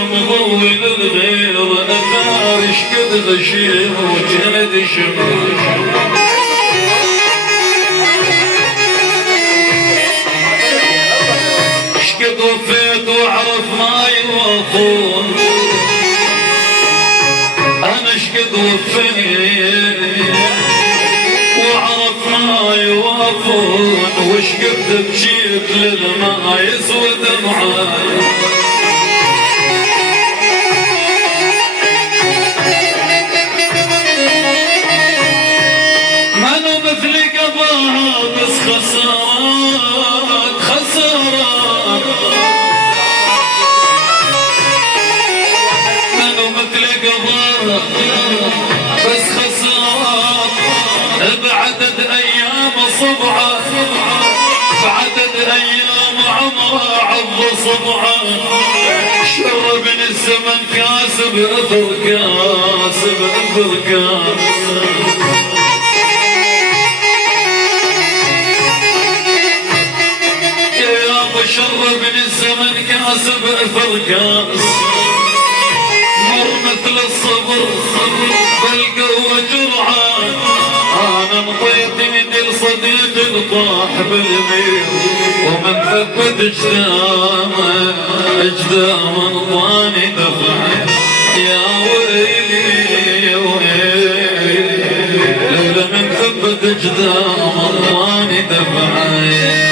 مضوي للغير أثار شقد غشيم وجند شمال شقد وفيت وعرف ما يوافون أنا شقد وفيت وعرف ما يوافون وشقد بجيت للما يسود معاي منو مثل قضاها بس خسارات خسارات منو مثل قضاها بس خسارات بعدد ايام صبعه بعدد ايام عمره عض صبعه شربني الزمن كاسب اثر كاسب اثر كاسب شربني الزمن كاسب اثر كاس مر مثل الصبر بالقوة جرعان انا انطيت يدي لصديق طاح بالميل ومن ثبت اجدامه انطاني دفع يا ويلي يا ويلي لولا من ثبت اجدامه انطاني دفع